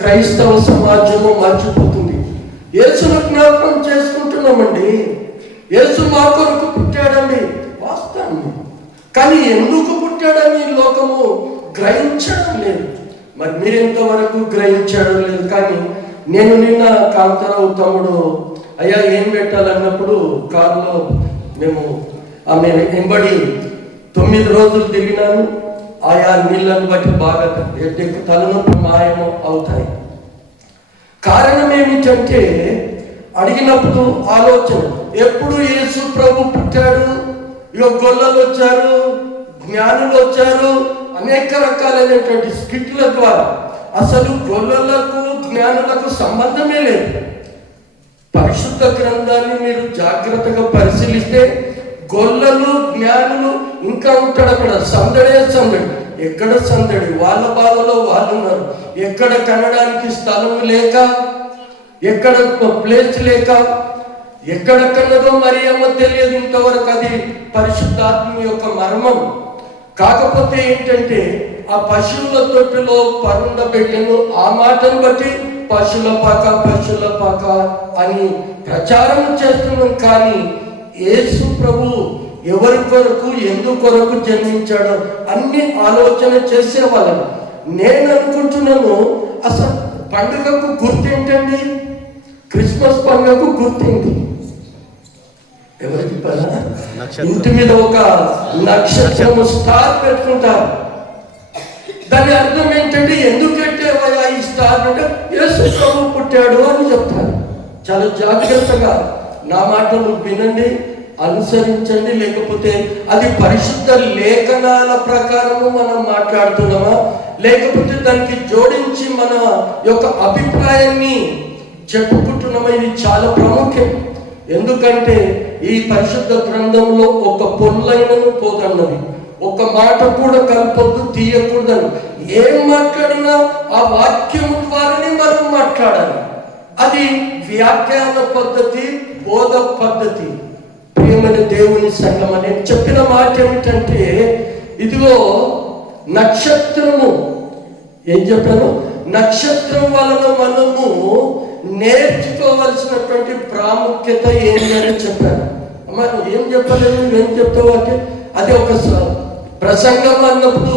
క్రైస్తవ సమాజము మర్చిపోతుంది. యేసును జ్ఞాపకం చేసుకుంటున్నామండి. యేసు మా కొరకు పుట్టాడండి, వాస్తవం. కానీ ఎందుకు పుట్టాడని లోకము గ్రహించడం లేదు. మరి మీరెంతవరకు గ్రహించడం లేదు. కానీ నేను నిన్న కాంతారావు తమ్ముడు అయ్యా ఏం పెట్టాలన్నప్పుడు కారులో మేము ఆమె వెంబడి 9 రోజులు తిరిగినాను. ఆయా నీళ్ళను బట్టి బాగా తలనొప్పి మాయం అవుతాయి. కారణం ఏమిటంటే అడిగినప్పుడు ఆలోచన, ఎప్పుడు యేసు ప్రభు పుట్టాడు, గొల్లలు వచ్చారు, జ్ఞానులు వచ్చారు, అనేక రకాలైనటువంటి స్కిట్ల ద్వారా అసలు గొల్లలకు జ్ఞానులకు సంబంధమే లేదు. పరిశుద్ధ గ్రంథాన్ని మీరు జాగ్రత్తగా పరిశీలిస్తే గొల్లలు జ్ఞానులు ఇంకా ఉంటాడు అక్కడ. సందడే సందడి, ఎక్కడ సందడి, వాళ్ళ బాధలో వాళ్ళు ఉన్నారు. ఎక్కడ కనడానికి స్థలం లేక, ఎక్కడ ప్లేస్ లేక, ఎక్కడ కన్నదో మరి అమ్మ తెలియదు ఇంతవరకు. అది పరిశుద్ధాత్మ యొక్క మర్మం. కాకపోతే ఏంటంటే ఆ పశువుల తొట్టులో పరుండబెట్టెను, ఆ మాటను బట్టి పశువుల పాక అని ప్రచారం చేస్తున్నాం. కానీ యేసు ప్రభు ఎవరి కొరకు ఎందుకొరకు జన్మించాడో అన్ని ఆలోచన చేసేవాళ్ళం. నేను అనుకుంటున్నాను, అసలు పండుగకు గుర్తేంటండి? క్రిస్మస్ పండుగకు గుర్తేంటి? ఎవరికి పదా? ఇంటి మీద ఒక నక్షత్రము స్టార్ పెట్టుకుంటారు. దాని అర్థం ఏంటంటే ఎందుకు పెట్టేవా ఈ స్టార్ అంటే యేసు ప్రభు పుట్టాడు అని చెప్తారు. చాలా జాగ్రత్తగా నా మాటలు వినండి, అనుసరించండి. లేకపోతే అది పరిశుద్ధ లేఖనాల ప్రకారము మనం మాట్లాడుతున్నామా, లేకపోతే దానికి జోడించి మన యొక్క అభిప్రాయాన్ని చెప్పుకుంటున్నామా? ఇది చాలా ప్రాముఖ్యం. ఎందుకంటే ఈ పరిశుద్ధ గ్రంథంలో ఒక పొల్లైనను పోదన్నది, ఒక మాట కూడా కలపొద్దు, తీయకూడదని. ఏం మాట్లాడినా ఆ వాక్యము ద్వారానే మనం మాట్లాడాలి. అది వ్యాఖ్యాన పద్ధతి, బోధ పద్ధతి. ప్రియమైన దేవుని సంగమ, నేను చెప్పిన మాట ఏమిటంటే, ఇదిగో నక్షత్రము, ఏం చెప్పాను? నక్షత్రం వలన మనము నేర్చుకోవలసినటువంటి ప్రాముఖ్యత ఏంటి అని చెప్పాను. అమ్మా నువ్వు ఏం చెప్పలేదు, నువ్వేం చెప్తావు అంటే అది ఒక ప్రసంగం అన్నప్పుడు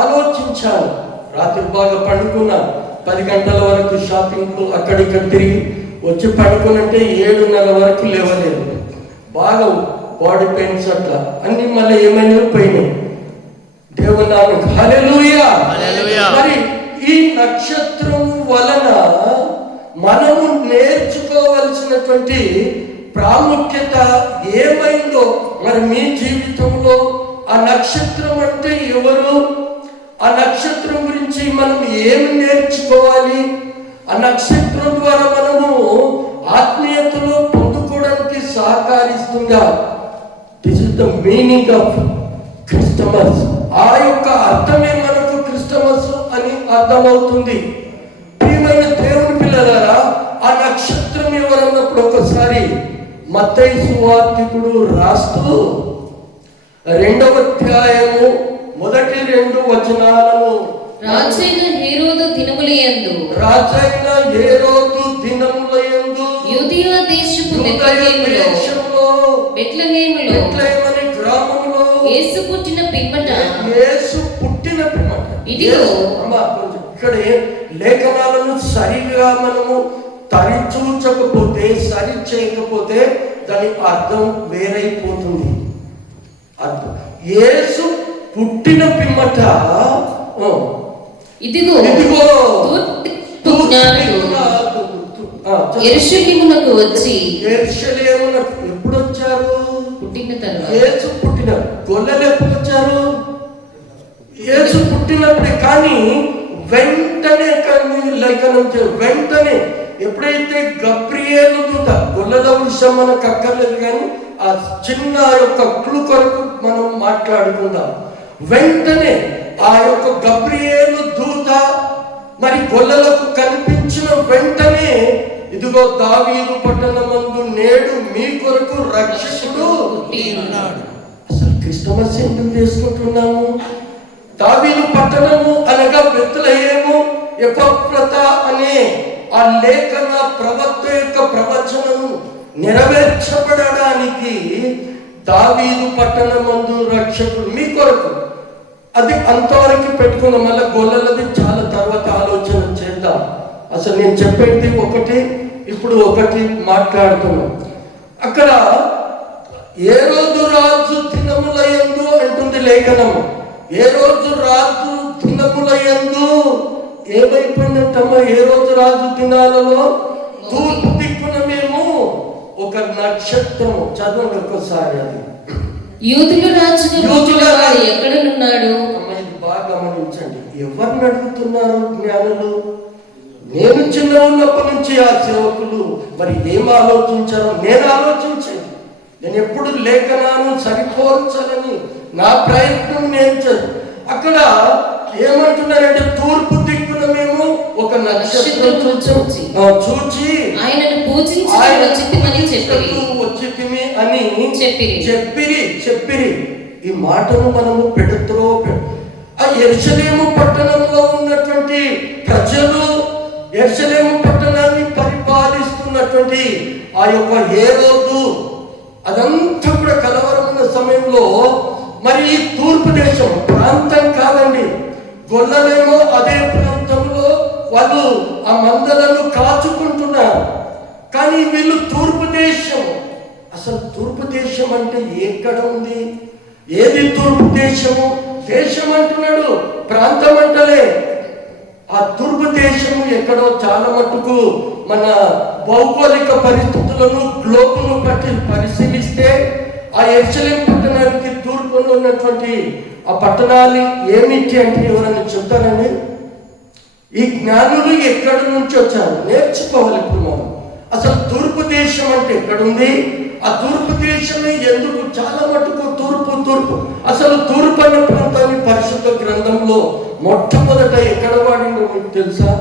ఆలోచించాను. రాత్రి బాగా పండుకున్నా, 10 గంటల వరకు షాపింగ్లు అక్కడిక్కడ తిరిగి వచ్చి పడుకునంటే 7:30 వరకు లేవలేదు. బాగా బాడీ పెయిన్స్ అట్లా అన్ని మళ్ళీ ఏమైనా పోయినాయి. దేవుని నామమున హల్లెలూయా. మరి ఈ నక్షత్రం వలన మనము నేర్చుకోవలసినటువంటి ప్రాముఖ్యత ఏమైందో మరి మీ జీవితంలో ఆ నక్షత్రం అంటే ఎవరు, ఆ నక్షత్రం గురించి మనం ఏమి నేర్చుకోవాలి, ఆ నక్షత్రం ద్వారా మనము ఆత్మీయతలో పొందుకోవడానికి సహకరిస్తుందా? This is the meaning of Christmas. ఆ యొక్క అర్థమే మనకు క్రిస్టమస్ అని అర్థమవుతుంది. ప్రియమైన దేవుని పిల్లలారా, ఆ నక్షత్రం ఎవరన్నప్పుడు ఒకసారి మత్తయి సువార్తికుడు రాస్తూ 2వ అధ్యాయము 1-2 వచనాలను, రాజైన హేరోదు దినములయందు యూదయ దేశపు బెత్లెహేములో గ్రామములో యేసు పుట్టిన పిమ్మట ఇదిగో ఇక్కడ లేఖనాలను సరిగా మనము తరిచూచకపోతే, సరి చేయకపోతే దాని అర్థం వేరైపోతుంది. అర్థం యేసు పుట్టిన పిమ్మట ఇదిగో యెరూషలేమునకు వచ్చి, యెరూషలేమునకు ఎప్పుడు వచ్చారు? పుట్టిన తర్వాత. యేసు పుట్టిన గొల్లలు ఎప్పుడు వచ్చారు? యేసు పుట్టినప్పుడే. కానీ వెంటనే లేఖనం వెంటనే ఎప్పుడైతే గబ్రియేలు దూత, గొల్లల విషయం మనకు అక్కర్లేదు కానీ ఆ చిన్న యొక్క క్లూ కొరకు మనం మాట్లాడుకుందాం. వెంటనే ఆ యొక్క గబ్రియేలు దూత మరి గొల్లలకు కనిపించిన వెంటనే ఇదిగో దావీదు పట్టణమందు నేడు మీ కొరకు రక్షకుడు ఉన్నాడు. అసలు క్రిస్టమస్ ఎందుకు చేసుకుంటున్నాము? దావీదు పట్టణము అనగా బెత్లెహేము, ఎఫ్రాతా ఆ లేఖన ప్రవక్త యొక్క ప్రవచనము నెరవేర్చబడడానికి దావీదు పట్టణమందు రక్షకుడు మీ కొరకు, అది అంతవరకు పెట్టుకున్నాం. మళ్ళీ గొల్లలది చాలా తర్వాత ఆలోచన చేద్దాం. అసలు నేను చెప్పేది ఒకటి, ఇప్పుడు ఒకటి మాట్లాడుతున్నాం. అక్కడ ఏ రోజు రాజు దినముల యందు అంటుంది లేఖనము. ఏ రోజు రాజు దినముల యందు ఏమైపోయిందంటమ్మా? ఏ రోజు రాజు దినాలలో తూర్పు దిక్కున మేము ఒక నక్షత్రము, చదవండి ఒకసారి అది. యూదుల రాజుగా ఎక్కడనున్నాడు? ఇది బాగా గమనించండి. ఎవరిని అడుగుతున్నారు జ్ఞానులు? నేను చిన్న ఉన్నప్పటి నుంచి ఆ సేవకులు మరి ఏం ఆలోచించారో నేను ఆలోచించాను. నేను ఎప్పుడు లేఖనాలను సరిపోల్చాలని నా ప్రయత్నం నేను అక్కడ ఏమంటున్నారంటే తూర్పు దిక్కున మేము ఒక నక్షత్రం చూచి ఆయనను పూజించి వచ్చితిమి అని చెప్పిరి. ఈ మాటను మనము పెడుతురో ఆ యెరూషలేము పట్టణంలో ఉన్నటువంటి ప్రజలు, యెరూషలేము పట్టణాన్ని పరిపాలిస్తున్నటువంటి ఆ యొక్క హేరోదు, అదంతా కూడా కలవరం ఉన్న సమయంలో మరి ఈ తూర్పు దేశం ప్రాంతం కాదండి, గొల్లలేమో అదే ప్రాంతంలో వాళ్ళు ఆ మందలను కాచుకుంటున్నారు. కానీ వీళ్ళు తూర్పు దేశం. అసలు తూర్పు దేశం అంటే ఎక్కడ ఉంది? ఏది తూర్పు దేశము? దేశం అంటున్నాడు, ప్రాంతం అంటలే. ఆ తూర్పు దేశము ఎక్కడో చాలా మట్టుకు మన భౌగోళిక పరిస్థితులను గ్లోబును బట్టి పరిశీలిస్తే ఆ యెరూషలేము పట్టణానికి తూర్పున ఉన్నటువంటి ఆ పట్టణాలు ఏమిటి అంటే ఎవరైనా చెప్తారండి? ఈ జ్ఞానులు ఎక్కడి నుంచి వచ్చారు నేర్చుకోవాలి. ఇప్పుడు మనం అసలు తూర్పు దేశం అంటే ఎక్కడుంది? ఆ తూర్పు దేశమే ఎందుకు చాలా మటుకు తూర్పు అసలు తూర్పు అనే ప్రాంతాన్ని పరిశుద్ధ గ్రంథంలో మొట్టమొదట ఎక్కడ వాడిందో మీకు తెలుసా?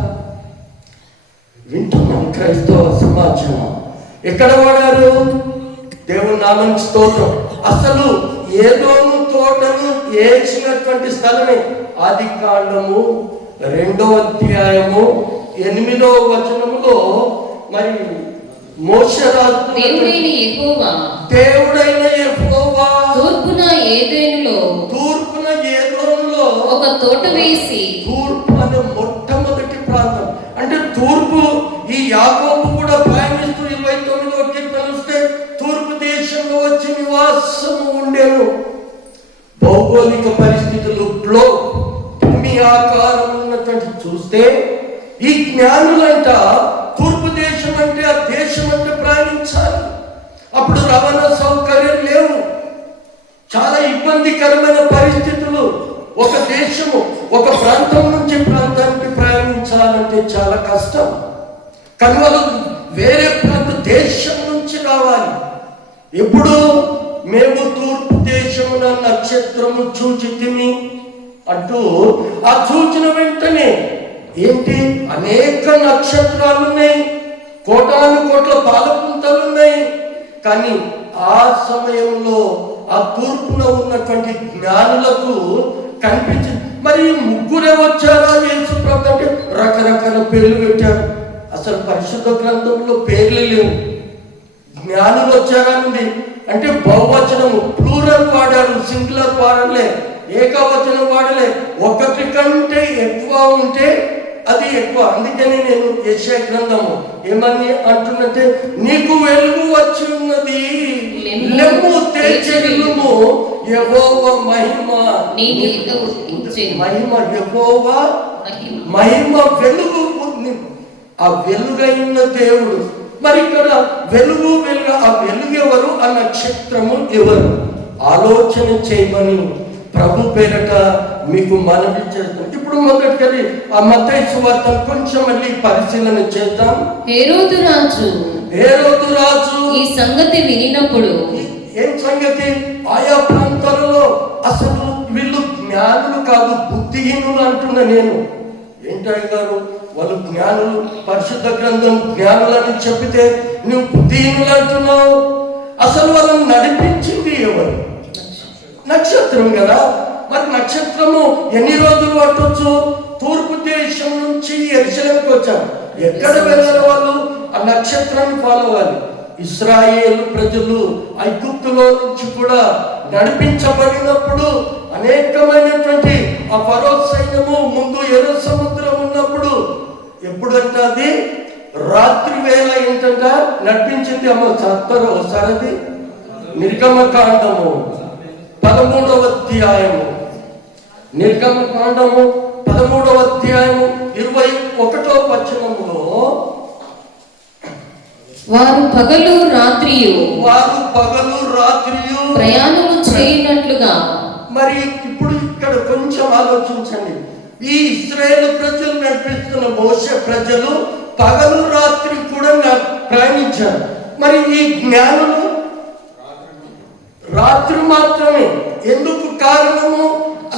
వింటున్నాం క్రైస్తవ సమాజం. ఎక్కడ వాడారు? దేవుని నామానికి స్తోత్రం. అసలు ఏదోను తోటను వేసినటువంటి స్థలమే ఆదికాండము 2వ అధ్యాయము 8వ వచనములో మరి మోషే రాజు దేవుడైన యెహోవా తూర్పున ఏదోనులో ఒక తోట వేసి, తూర్పు అనే మొట్టమొదటి ప్రాంతం అంటే తూర్పు. ఈ యాకోబు కూడా ప్రయాణిస్తూ 29వ కీర్తన వస్తే తూర్పు దేశంలో వచ్చి నివాసము ఉండేను. భౌగోళిక పరిస్థితులు భూమి ఆకారం ఉన్నటువంటి చూస్తే ఈ జ్ఞానులంట తూర్పు దేశం అంటే ఆ దేశం అంటే ప్రయాణించాలి. అప్పుడు రవాణా సౌకర్యం లేవు, చాలా ఇబ్బందికరమైన పరిస్థితులు. ఒక దేశము ఒక ప్రాంతం నుంచి ప్రాంతానికి ప్రయాణించాలంటే చాలా కష్టం. కానీ వాళ్ళు వేరే ప్రాంత దేశం నుంచి రావాలి. ఎప్పుడు మేము తూర్పు దేశమున నక్షత్రము చూచితిమి అంటూ ఆ చూచిన వెంటనే ఏంటి? అనేక నక్షత్రాలు ఉన్నాయి, కోటాను కోట్ల పాలపుంతలు ఉన్నాయి. కానీ ఆ సమయంలో ఆ తూర్పున ఉన్నటువంటి జ్ఞానులకు కనిపించింది. మరి ముగ్గురే వచ్చారా యేసు ప్రభు అంటే? రకరకాల పేర్లు పెట్టారు. అసలు పరిశుద్ధ గ్రంథంలో పేర్లు లేవు. జ్ఞానులు వచ్చారనుంది అంటే బహువచనము, ప్లూరల్ వాడారు, సింగులర్ వాడలే, ఏకవచనం వాడలే. ఒకటి కంటే ఎక్కువ ఉంటే అది ఎక్కువ. అందుకని నేను యెషయా గ్రంథము ఏమని అంటున్నట్టే, నీకు వెలుగు వచ్చి ఉన్నది, లెమ్ము తేజరిల్లుము, యెహోవా మహిమ యెహోవా మహిమ వెలుగు. ఆ వెలుగైన దేవుడు. మరి ఇక్కడ వెలుగు ఆ వెలుగు ఎవరు? ఆ నక్షత్రము ఎవరు? ఆలోచన చేయమని ప్రభు పేరట మీకు మనవి చేస్తాం. ఇప్పుడు మొదటికెళ్ళి ఆ మత్తయి సువార్తను కొంచెం మళ్ళీ పరిశీలన చేద్దాం. హేరోదు రాజు ఈ సంగతి వినినప్పుడు, ఏం సంగతి? ఆయా ప్రాంతాలలో అసలు వీళ్ళు జ్ఞానులు కాదు, బుద్ధిహీనులు అంటున్నా నేను. ఏంటయ్య గారు వాళ్ళు జ్ఞానులు, పరిశుద్ధ గ్రంథం జ్ఞానులని చెప్పితే నువ్వు బుద్ధిహీనులు అంటున్నావు? అసలు వాళ్ళని నడిపించింది ఎవరు? నక్షత్రం కదా. మరి నక్షత్రము ఎన్ని రోజులు పట్టొచ్చు? తూర్పు దేశం నుంచి యెరూషలేముకి వచ్చారు. ఎక్కడ వెళ్ళాలి వాళ్ళు? ఆ నక్షత్రాన్ని ఫాలో అవ్వాలి. ఇశ్రాయేలు ప్రజలు ఐగుప్తులో నుంచి కూడా నడిపించబడినప్పుడు అనేకమైనటువంటి ఆ ఫరో సైన్యము ముందు ఎర్ర సముద్రం ఉన్నప్పుడు ఎప్పుడంట అది రాత్రి వేళ ఏంటంట నడిపించింది. అమ్మ చత్తారు ఒకసారి అది నిర్గమకాండము 13వ అధ్యాయము, నిర్గమకాండము 13వ అధ్యాయము 21వ వచనములో వారు పగలు రాత్రియు ప్రయాణము చేయనట్లుగా. మరి ఇప్పుడు ఇక్కడ కొంచెం ఆలోచించండి. ఈ ఇశ్రాయేలు ప్రజలు నడిపిస్తున్న మోషే ప్రజలు పగలు రాత్రి కూడా ప్రయాణించారు. మరి ఈ జ్ఞానులు రాత్రి మాత్రమే ఎందుకు? కారణము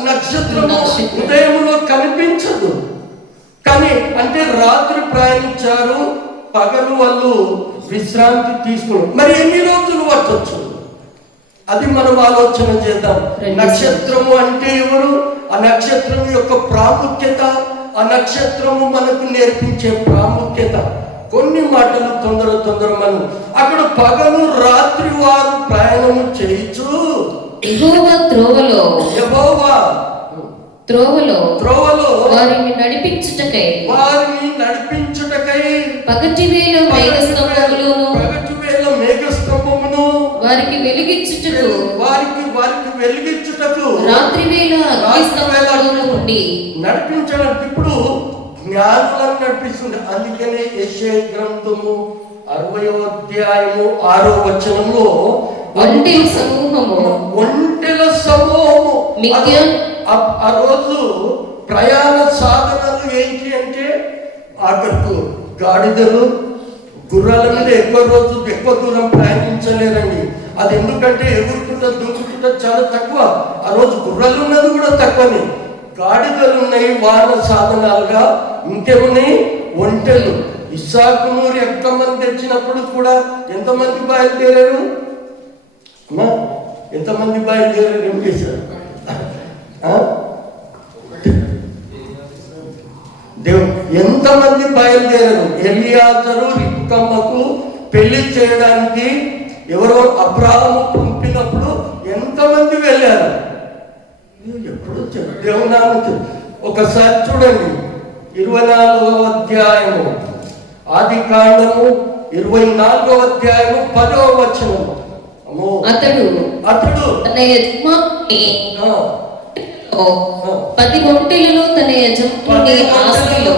నక్షత్రము ఉదయంలో కనిపించదు. కానీ అంటే రాత్రి ప్రయాణించారు, పగలు వాళ్ళు విశ్రాంతి తీసుకున్నారు. మరి ఎన్ని రోజులు పట్టొచ్చు? అది మనం ఆలోచన చేద్దాం. నక్షత్రము అంటే ఎవరు? ఆ నక్షత్రం యొక్క ప్రాముఖ్యత, ఆ నక్షత్రము మనకు నేర్పించే ప్రాముఖ్యత, కొన్ని మాటలు తొందర మనం అక్కడ పగలు రాత్రి వారు ప్రయాణము చేయొచ్చు. యెహోవా త్రోవలో వారిని నడిపించుటకై పగటి వేళ మేఘస్తంభమును వారికి వెలిగించుటకు రాత్రి వేళ అగ్నిస్తంభములో ఉండి నడిపించడానికి ఇప్పుడు జ్ఞానులను నడిపిస్తుంది. అందుకనే యెషయా గ్రంథము 60వ అధ్యాయము 6వ వచనంలో ఒంటెల సమూహము ఆ రోజు ప్రయాణ సాధనాలు ఏంటి అంటే ఆఖరికి గాడిదలు, గుర్రాల మీద ఎక్కువ దూరం ప్రయాణించలేరండి. అది ఎందుకంటే ఎగురుకుంటా దూకుతుంటా చాలా తక్కువ. ఆ రోజు గుర్రాలు ఉన్నది కూడా తక్కువని. గాడిదలు ఉన్నాయి వాహన సాధనాలుగా. ఇంకేమున్నాయి? ఒంటెలు. ఇస్సాకును ఎంతమంది తెచ్చినప్పుడు కూడా ఎంతమంది బయలుదేరారు? ఎంతమంది బయలుదేరారు? ఏం చేశారు? ఎంతమంది బయలుదేరారు? ఎలియాజరు రిబ్కమ్మకు పెళ్లి చేయడానికి ఎవరో అబ్రాహాము పంపినప్పుడు ఎంతమంది వెళ్ళారు? ఎప్పుడు దేవునామం. ఒకసారి చూడండి 24వ అధ్యాయము ఆది కాండము 24వ అధ్యాయము 10వ వచనము. అతడు తన యజమాని 10 ఒంటెలను తన యజమాని ఆస్తిలో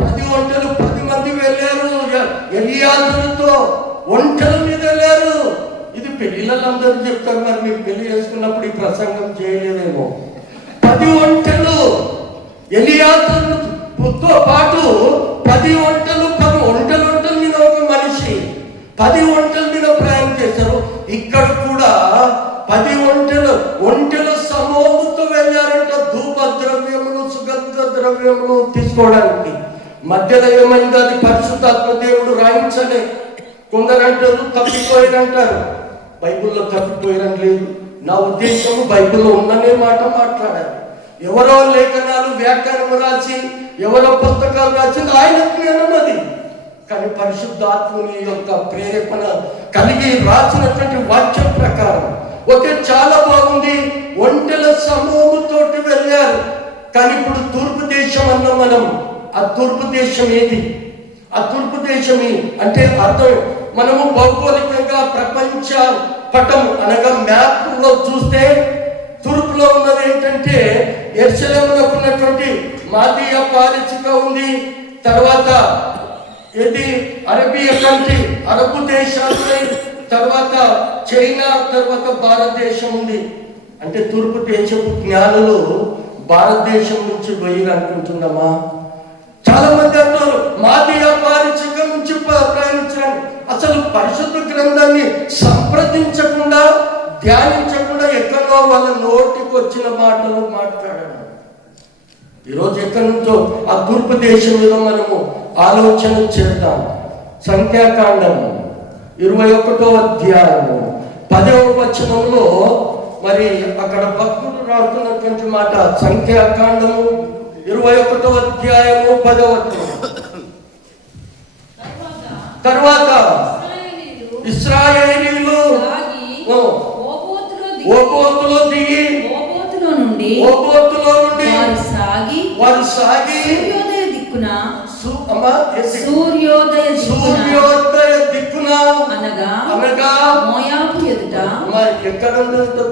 10 ఒంటెలు 10 మంది వెళ్ళారు. ఎలియాజరుతో ఒంటెల మీద వెళ్ళారు. ఇది పెళ్లిళ్ళందరూ చెప్తారు. మరి మీరు పెళ్లి చేసుకున్నప్పుడు ఈ ప్రసంగం చేయలేదేమో. 10 ఒంటెలు ఎలియాజరుతో పాటు 10 ఒంటెలు 10 ఒంటెల మీద ఒక మనిషి 10 ఒంటెల మీద ప్రయాణం చేశారు. ఇక్కడ కూడా 10 ఒంటెల సమూహంతో వెళ్ళారంట ధూప ద్రవ్యములు, సుగంధ ద్రవ్యములు తీసుకోవడానికి. మధ్యలో ఏమైంది? అది పరిశుద్ధాత్మ దేవుడు రాయించలే. కొందరంటారు తప్పిపోయారంటారు. బైబిల్లో తప్పిపోయారని లేదు. నా ఉద్దేశము బైబిల్లో ఉన్ననే మాట మాట్లాడాలి. ఎవరో లేఖనాలు వ్యాఖ్యానం రాసి ఎవరో పుస్తకాలు రాసింది ఆయన జ్ఞానం అది. కానీ పరిశుద్ధాత్ముని యొక్క ప్రేరేపణ కలిగి రాసినటువంటి వాక్యం ప్రకారం ఓకే, చాలా బాగుంది. ఒంటెల సమూహంతోటి వెళ్ళారు. కానీ ఇప్పుడు తూర్పు దేశం అన్న మనం, ఆ తూర్పు దేశం ఏది? ఆ తూర్పు దేశం అంటే అర్థం మనము భౌగోళికంగా ప్రపంచ పటం అనగా మ్యాప్ లో చూస్తే తూర్పులో ఉన్నది ఏంటంటే యెరూషలేములో ఉన్నటువంటి మాదియా పారసిక ఉంది. తర్వాత ఏది అరేబియా కంట్రీ, అరబు దేశాలు, తర్వాత చైనా, తర్వాత భారతదేశం ఉంది. అంటే తూర్పు దేశపు జ్ఞానులు భారతదేశం నుంచి పోయి అనుకుంటున్నామా? చాలా మంది అంటారు మాదియా పారసిక నుంచి ప్రయాణించడం. అసలు పరిశుద్ధ గ్రంథాన్ని సంప్రదించకుండా, ధ్యానించకుండా ఎక్కడో వాళ్ళ నోటికి వచ్చిన మాటలు మాట్లాడడం. ఈరోజు ఎక్కడి నుంచో ఆ తూర్పు దేశం మీద మనము ఆలోచన చేద్దాం. సంఖ్యాకాండము 21వ అధ్యాయము 10వ వచనంలో మరి అక్కడ భక్తులు రాస్తున్నటువంటి మాట. సంఖ్యాకాండము 21వ అధ్యాయము 10వ వచనం. తర్వాత ఇశ్రాయేలీయులు ఓబోతులో దిగి ఓబోతులో నుండి వారు సాగి సూర్యోదయ దిక్కున అనగా మోయాబు ఎదుట. ఎక్కడ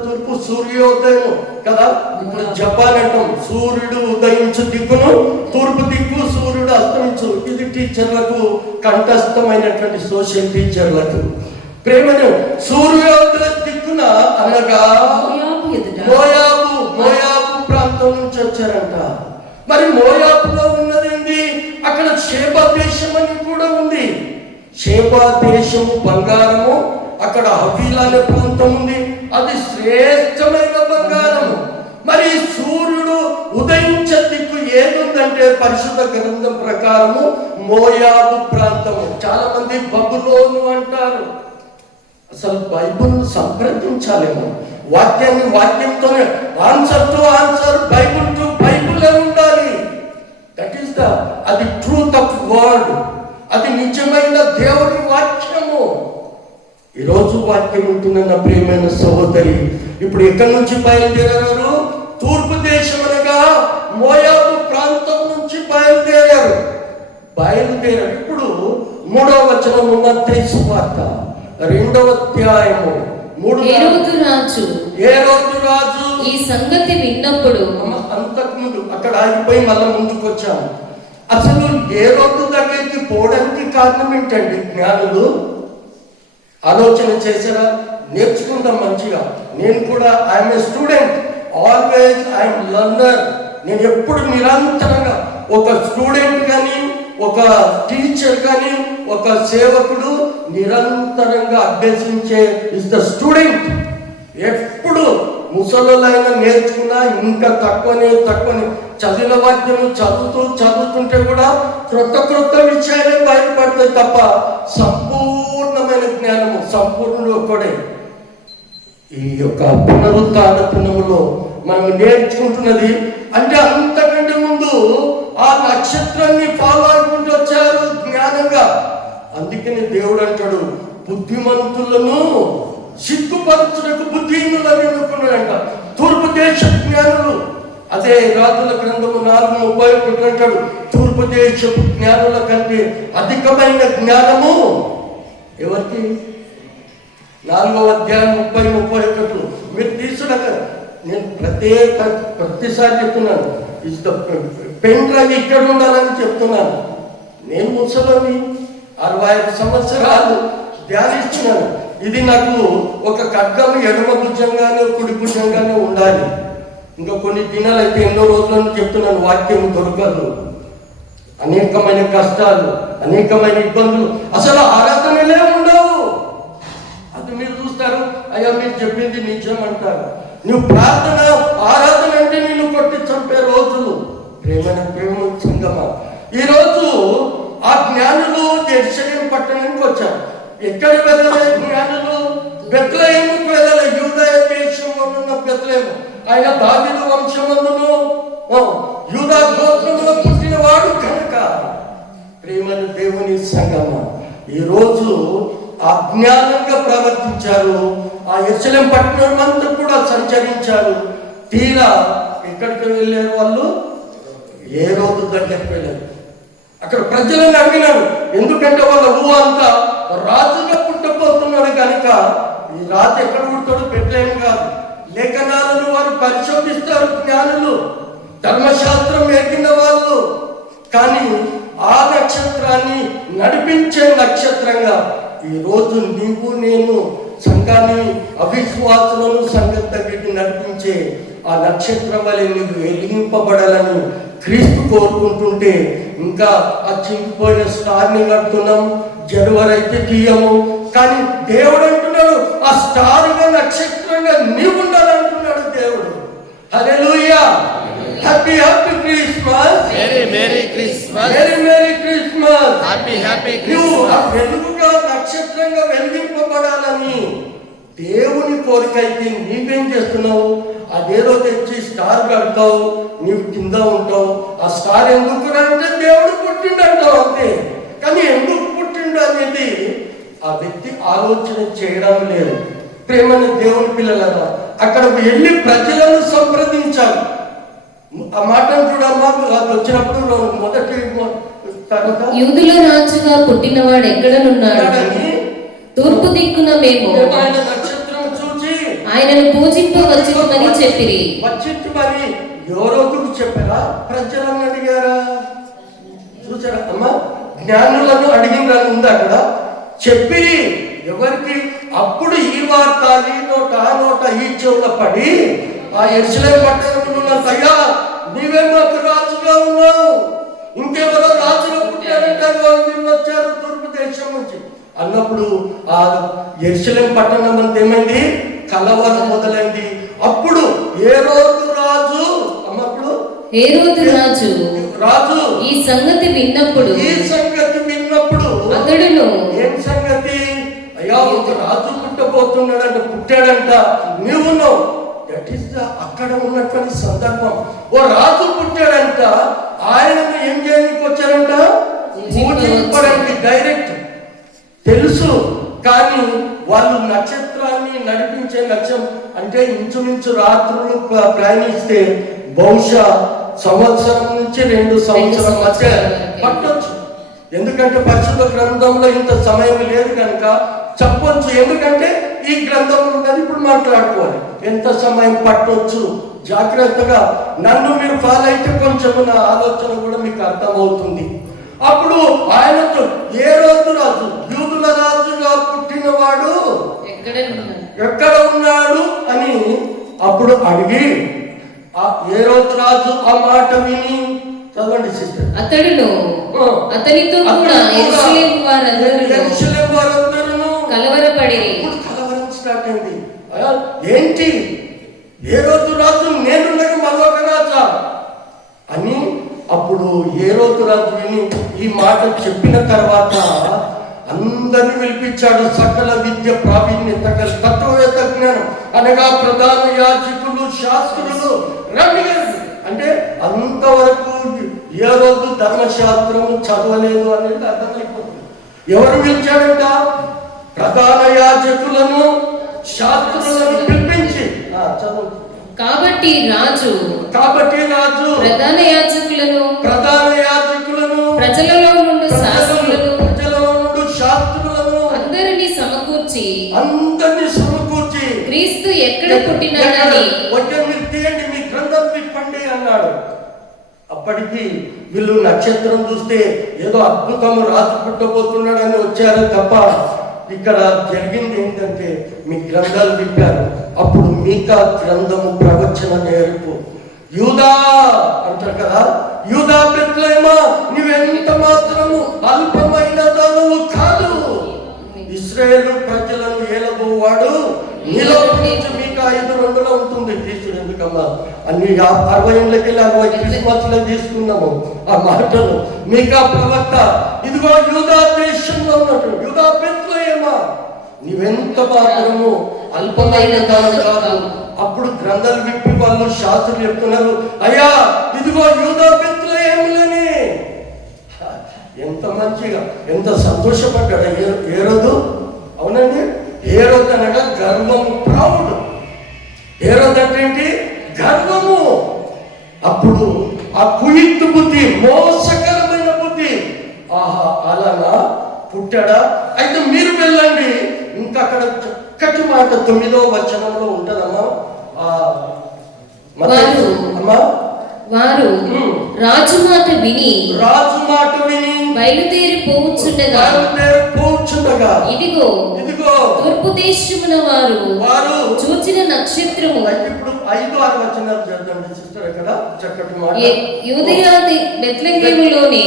తూర్పు సూర్యోదయం కదా. ఇప్పుడు జపాన్ అంటాం సూర్యుడు ఉదయించు దిక్కును, తూర్పు దిక్కు సూర్యుడు అస్తమించు. ఇది టీచర్లకు కంఠస్థమైనటువంటి సోషల్ టీచర్లకు ప్రేమను. సూర్యోదయ దిక్కున అనగా మోయాబు ప్రాంతం నుంచి వచ్చారంట. మరి మోయాబులో ఉన్నదేంటి? అక్కడ షేబా దేశం అని కూడా ఉంది. షేబా దేశము బంగారము, అక్కడ హవీలా అనే ప్రాంతం ఉంది, అది శ్రేష్టమైన బంగారము. మరి సూర్యుడు ఉదయించే దిక్కు ఏదుందంటే పరిశుద్ధ గ్రంథం ప్రకారము మోయాబు ప్రాంతము. చాలా మంది బబులోను అంటారు. అసలు బైబుల్ సంప్రదించాలేమో, వాక్యాన్ని వాక్యంతోనే, answer to answer, Bible to Bible ఉండాలి. దట్ ఈస్ ద అది ట్రూత్ ఆఫ్ వర్డ్, అది నిజమైన దేవుడి వాక్యము. ఈరోజు వాక్యం ఉంటున్న ప్రియమైన సహోదరి, ఇప్పుడు ఎక్కడి నుంచి బయలుదేరారు? తూర్పు దేశం అనగా మోయాబు ప్రాంతం నుంచి బయలుదేరారు. ఇప్పుడు 3వ వచనం మత్తయి సువార్త 2వ అధ్యాయము 3. హేరోదు రాజు ఈ సంగతి విన్నప్పుడు, అంతకుముందు అక్కడ ఆగిపోయి మళ్ళీ ముందుకు వచ్చాము. అసలు హేరోదు దగ్గరికి పోవడానికి కారణం ఏంటండి? జ్ఞానులు ఆలోచన చేశారా? నేర్చుకుందాం మంచిగా. నేను కూడా I'm a student, always I'm learner. నేను ఎప్పుడు నిరంతరంగా ఒక స్టూడెంట్ కానీ, ఒక టీచర్ కానీ, ఒక సేవకుడు నిరంతరంగా అభ్యసించే ఇస్ ద స్టూడెంట్. ఎప్పుడు ముసలైనా నేర్చుకున్నా ఇంకా తక్కువనే చదివిన వాక్యం చదువుతుంటే కూడా క్రొత్త విషయాలే బయటపడతాయి తప్ప సంపూర్ణమైన జ్ఞానము సంపూర్ణుడు ఒక్కడే. ఈ యొక్క పునరుత్థాన దినములో మనం నేర్చుకుంటున్నది అంటే అంతకంటే ముందు ఆ నక్షత్రాన్ని ఫాలో అనుకుంటూ వచ్చారు జ్ఞానంగా. అందుకని దేవుడు అంటాడు, బుద్ధిమంతులను సిగ్గుపరచుటకు బుద్ధిహీనులని ఎన్నుకున్నాడంట. తూర్పు దేశ జ్ఞానులు, అదే రాజుల గ్రంథము 4:31 అంటాడు, తూర్పు దేశపు జ్ఞానుల కంటే అధికమైన జ్ఞానము ఎవరికి? 4వ అధ్యాయం 30-31 మీరు తీసుకున్నాక నేను ప్రతిసారి చెప్తున్నాను, ఇస్ ద పెన్ డ్రైవ్ ఇక్కడ ఉండాలని చెప్తున్నాను. నేను ముసలోని 65 సంవత్సరాలు ధ్యానిస్తున్నాను. ఇది నాకు ఒక ఖడ్గము ఎడమ భుజంగానే కుడి భుజంగానే ఉండాలి. ఇంకా కొన్ని దినాలు అయితే ఎన్నో రోజులను చెప్తున్నాను, వాక్యం దొరకదు. అనేకమైన కష్టాలు, అనేకమైన ఇబ్బందులు, అసలు ఆరాధనలే ఉండవు. అది మీరు చూస్తారు, అయ్యా మీరు చెప్పింది నిజం అంటారు. నువ్వు ప్రార్థన ఆరాధన అంటే నిన్ను కొట్టి చంపే రోజులు. ప్రేమ సంగమా, ఈరోజు ఆ జ్ఞానులు యెరూషలేము పట్టణానికి వచ్చారు. ఎక్కడ వెళ్ళలే జ్ఞానులు? బెత్లెహేముకు వెళ్ళలే. యూదయ దేశంలో ఉన్న బెత్లెహేము, ఆయన దావీదు వంశమందును యూదా గోత్రంలో పుట్టినవాడు కనుక. ప్రేమను దేవుని సంగమా, ఈరోజు అజ్ఞానంగా ప్రవర్తించారు. ఆ యెరూషలేము పట్టణం అంతా కూడా సంచరించారు. తీరా ఎక్కడికి వెళ్ళారు వాళ్ళు? హేరోదు దగ్గరికి వెళ్ళారు. అక్కడ ప్రజలను అడిగినాడు, ఎందుకంటే వాళ్ళ ఊహ అంతా రాజుగా పుట్టబోతున్నాడు కనుక ఈ రాజు ఎక్కడ పుడతాడు? బెత్లెహేము కాదు. లేఖనాలను వారు పరిశోధిస్తారు జ్ఞానులు, ధర్మశాస్త్రం ఎరిగిన వాళ్ళు. కానీ ఆ నక్షత్రాన్ని నడిపించే నక్షత్రంగా ఈరోజు నీవు నేను సంఘాన్ని, అవిశ్వాసులను సంఘం దగ్గరికి నడిపించే ఆ నక్షత్రం వల్ల నీవు వెలిగింపబడాలని క్రీస్తు కోరుకుంటుంటే, ఇంకా ఆ చింకిపోయిన స్టార్ని కడుతున్నాం, జనవరి అయితే తీయము. కానీ దేవుడు అంటున్నాడు, ఆ స్టార్గా నక్షత్రంగా నీవు ఉండాలంటున్నాడు దేవుడు. Hallelujah, happy happy Christmas, merry Christmas, merry Christmas. Happy నువ్వు ఆ వెలుగుగా నక్షత్రంగా వెలిగింపబడాలని దేవుని కోరిక అయితే నీవేం చేస్తున్నావు? అదేదో తెచ్చి స్టార్ కడతావు, నీవు కింద ఉంటావు. ఆ స్టార్ ఎందుకు అంటే దేవుడు పుట్టిండు అంటావు అంతే. కానీ ఎందుకు పుట్టిండు అనేది ఆ వ్యక్తి ఆలోచన చేయడం లేదు. ప్రేమని దేవుని పిల్లలరా, అక్కడ వెళ్ళి ప్రజలను సంప్రదించాలి. ఆ మాటను చూడమ్మా, అది వచ్చినప్పుడు మొదటి యూదుల రాజుగా పుట్టినవాడు ఎక్కడనున్నాడని తూర్పు దిక్కున మేము ఆయన నక్షత్రం చూసి ఆయనను పూజింపవచ్చుమని చెప్పిరి. వచ్చించమని ఎవరోకులు చెప్పారా? ప్రజలను అడిగారా? చూసారా అమ్మా? జ్ఞానులను అడిగినని ఉంది అక్కడ. చెప్పిరి ఎవరికి? అప్పుడు ఈ వార్త ఈ నోట ఆ నోట ఈ చెవుల పడి ఆ యెరూషలేము పట్టణంలో ఉన్న అయ్యా, నీవే మాకు రాజుగా ఉన్నావు, ఇంకెవరో రాజులు పుట్టారంటే వీళ్ళు వచ్చారు తూర్పు దేశం నుంచి అన్నప్పుడు ఆ యెరూషలేము పట్టణం అంతా ఏమైంది? కలవరం మొదలైంది. అప్పుడు హేరోదు రాజు అన్నప్పుడు హేరోదు రాజు ఈ సంగతి విన్నప్పుడు అతడును ఏం సంగతి? అయ్యా, ఒక రాజు పుట్టబోతున్నాడంట, పుట్టాడంట, నీవున్నావు. దట్ ఈస్ అక్కడ ఉన్నటువంటి సందర్భం. ఓ రాజు పుట్టాడంట, ఆయనను ఏం చేయడానికి వచ్చారంట? పూజించడానికి. డైరెక్ట్ తెలుసు, కానీ వాళ్ళు నక్షత్రాన్ని నడిపించే లక్ష్యం అంటే ఇంచుమించు రాత్రులు ప్రయాణిస్తే బహుశా సంవత్సరం నుంచి 2 సంవత్సరం మధ్య పట్టొచ్చు. ఎందుకంటే పరిశుద్ధ గ్రంథంలో ఇంత సమయం లేదు కనుక చెప్పొచ్చు. ఎందుకంటే ఈ గ్రంథంలో ఉన్నది ఇప్పుడు మాట్లాడుకోవాలి. ఎంత సమయం పట్టొచ్చు జాగ్రత్తగా నన్ను మీరు ఫాలో అయితే కొంచెం నా ఆలోచన కూడా మీకు అర్థమవుతుంది. అప్పుడు ఆయనతో హేరోదు రాజు, యూదుల రాజుగా పుట్టినవాడు ఎక్కడ ఉన్నాడు అని అప్పుడు అడిగి ఆ హేరోదు రాజు ఆ మాట విని, చదవండి సిస్టర్, అతనితో కూడా యెరూషలేము వారందరూ కలవరపడిరి. కలవరం స్టార్ట్ అయింది. ఏంటి హేరోదు రాజు నేనున్నది మరొక రాజా అని అప్పుడు హేరోదు రాజు విని ఈ మాట చెప్పిన తర్వాత అందరిని పిలిపించాడు. సకల విద్య ప్రావీణ్యత గల తత్వవేత్త జ్ఞానం అనగా ప్రధాన యాజకులు శాస్త్రులు రండి. అంటే అంతవరకు ఏ రోజు ధర్మశాస్త్రము చదవలేదు అనేది అర్థమైపోతుంది. ఎవరు పిలిచాడంట? ప్రధాన యాజకులను శాస్త్రులను పిలిపించి చదువు. కాబట్టి రాజు ప్రధాన యాజకులను ప్రజలలో నుండి శాస్త్రులను అందరినీ సమకూర్చి క్రీస్తు ఎక్కడ పుట్టినాడని మీ గ్రంథం విప్పండి అన్నాడు. అప్పటికి వీళ్ళు నక్షత్రం చూస్తే ఏదో అద్భుతం రాజు పుట్టబోతున్నాడని వచ్చారు తప్ప ఇక్కడ జరిగింది ఏంటంటే మీ గ్రంథాలు విప్పారు. అప్పుడు మీకా గ్రంథము ప్రవచన నేర్పు. యూదా అంటారు కదా, యూదా బెత్లెహేమా, నువ్వెంత మాత్రము అల్పమైన దానవు కాదు, ఇశ్రాయేలు ప్రజలను ఏలబోవాడు నీలో నుంచి మీకు 5:2 ఉంటుంది. తీసుడు ఎందుకమ్మా అన్ని 60 ఏళ్ళకి 60 క్రిస్మస్లో తీసుకున్నాము ఆ మాటలు. మీకా ప్రవక్త ఇదిగో యూదా దేశంలో ఉన్నట్టు యూదా బెత్లెహేమా, నీవెంత మాత్రము అల్పమైన దానవు కాదు. అప్పుడు గ్రంథాలు విప్పి వాళ్ళు శాస్త్రులు చెప్తున్నారు, అయ్యా ఇదిగో యూదా బెత్లెహేములని. ఎంత మంచిగా ఎంత సంతోషపడ్డాడు హేరోదు. అవునండి, హేరోదు అనగా గర్వము, ప్రౌడ్. హేరోదు అంటే ఏంటి? గర్వము. అప్పుడు ఆ కుయుక్త బుద్ధి, మోసకరమైన బుద్ధి, ఆహా అలానా పుట్టాడా, అయితే మీరు వెళ్ళండి. ఇంకా అక్కడ చక్కటి మాట 9వ వచనంలో ఉంటదమ్మా. వారు రాజు మాట విని బయలుదేరి పోవచ్చుండగా ఇదిగో తూర్పు దేశమున వారు చూచిన నక్షత్రము. ఇప్పుడు 5-6 వచనాలు చదవండి సిస్టర్. ఇక్కడ చక్కటి మాట. యూదయ బెత్లెహేములోని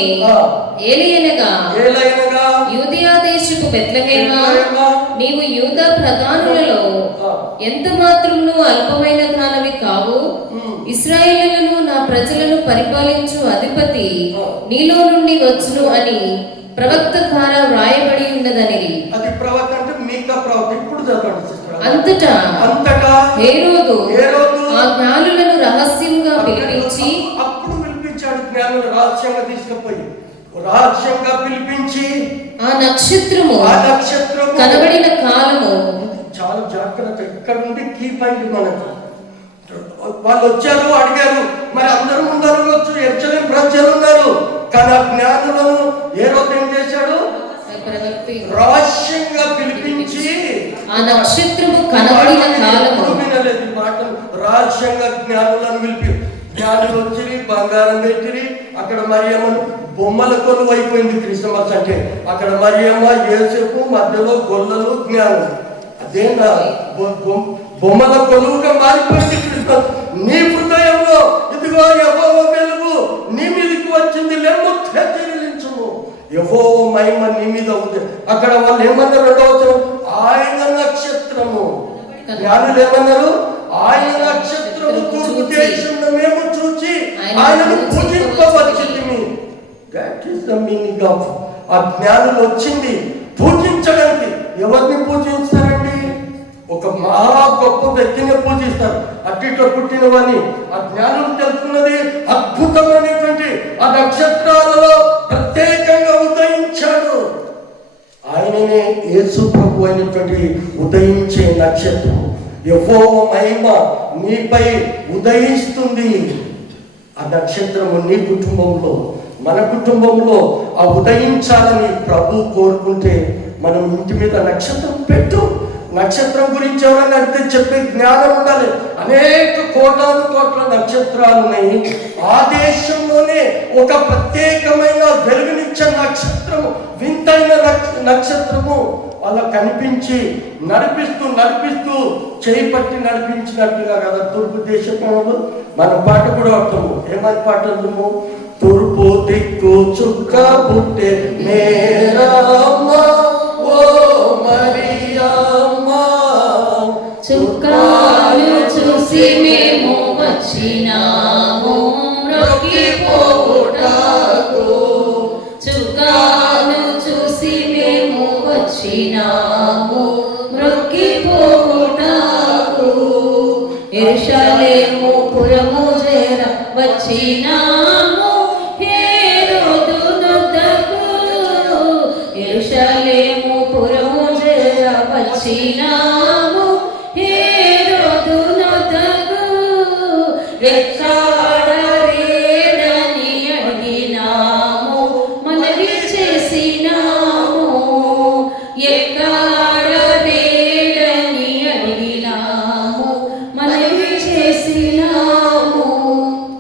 ఏలయనగా యూదయ దేశపు బెత్లెహేమా, నీవు యూదా ప్రధానులలో ఎంత మాత్రమును అల్పమైన దానవి కావు. ఇశ్రాయేలులను నా ప్రజలను పరిపాలించు అధిపతి నీలో నుండి వచ్చును అని ప్రవక్త ద్వారా వ్రాయబడి ఉన్నదని. అది ప్రవక్త అంటే మీకా ప్రవక్త. ఇప్పుడు చదవండి సిస్టర్. అంతటా హేరోదు ఆ జ్ఞానులను రహస్యంగా పిలిపించి, అప్పుడు పిలిపించాడు జ్ఞానులు రహస్యంగా తీసుకుపోయి, రహస్యంగా పిలిపించి ఆ నక్షత్రము కనబడిన కాలము. చాలా జాగ్రత్త, ఇక్కడ నుండి కీ పాయింట్ మనకు. వాళ్ళు వచ్చారు, అడిగారు, మరి అందరూ ముందరవచ్చు, యెరూషలేము ప్రజలు ఉన్నారు. కానీ ఆ జ్ఞానులను హేరోదు ఏం చేశాడు? రహస్యంగా పిలిపించి ఆ నక్షత్రము కనబడిన కాలము. వినలేదు మాటలు. రహస్యంగా జ్ఞానులను పిలిపి, జ్ఞానులు వచ్చి బంగారం పెట్టిరి. అక్కడ మరియమ్మను, బొమ్మల కొలువు అయిపోయింది క్రిస్మస్ అంటే. అక్కడ మరియమ్మ, యేసేపు, మధ్యలో గొల్లలు, జ్ఞానులు. అదేనా బొమ్మల కొలువుగా మారిపోయింది క్రిస్మస్. నీ హృదయంలో ఇదిగో యెహోవా వెలుగు నీ మీదకి వచ్చింది, లేమో తెరిలించుము, యెహోవా మహిమ నీ మీద ఉంది. అక్కడ వాళ్ళు ఏమన్నారు? రెండవ ఆయన నక్షత్రము. జ్ఞానులు ఏమన్నారు? ఆయన నక్షత్రము తూర్పు దేశంలో మేము చూచి ఆయనను పూజింపవచ్చింది. That is the meaning of. ఆ జ్ఞానులు వచ్చింది పూజించడానికి. ఎవరిని పూజిస్తారండి? ఒక మహా గొప్ప వ్యక్తిని పూజిస్తారు. అట్టితో పుట్టిన వాడిని. ఆ జ్ఞానం తెలుసుకున్నది అద్భుతమైనటువంటి ఆ నక్షత్రాలలో ప్రత్యేకంగా ఉదయించాడు. ఆయననే యేసు ప్రభు అయినటువంటి ఉదయించే నక్షత్రం. యెహోవా మహిమ నీపై ఉదయిస్తుంది. ఆ నక్షత్రము నీ కుటుంబంలో, మన కుటుంబంలో ఆ ఉదయించాలని ప్రభు కోరుకుంటే మనం ఇంటి మీద నక్షత్రం పెట్టు. నక్షత్రం గురించి ఎవరైనా అడిగితే చెప్పే జ్ఞానం ఉండాలి. అనేక కోట్ల నక్షత్రాలు ఉన్నాయి. ఆ దేశంలోనే ఒక ప్రత్యేకమైన వెలుగునిచ్చే నక్షత్రము, వింతైన నక్షత్రము అలా కనిపించి నడిపిస్తూ చేయి పట్టి నడిపించినట్టుగా కదా తూర్పు దేశంలో. మన పాట కూడా అర్థము. ఏమని పాట అర్థము? తూర్పు దిక్కు చుక్క పుట్టే మేరమ్మ ఓ మరియమ్మ, చుక్కాలు చూసి మేము వచ్చినాము మ్రొక్కిపోవుటకు. చుక్కాలు చూసి మేము వచ్చినాము మ్రొక్కిపోవుటకు. యెరూషలేము పురము చేర వచ్చినాము హేరోదు నొద్దకు. యెరూషలేము పురము చేర వచ్చినాము హేరోదు నొద్దకు. ఎక్కడరేడని అడిగినాము, మనవి చేసినాము. ఎక్కడరేడని అడిగినాము, మనవి చేసినాము.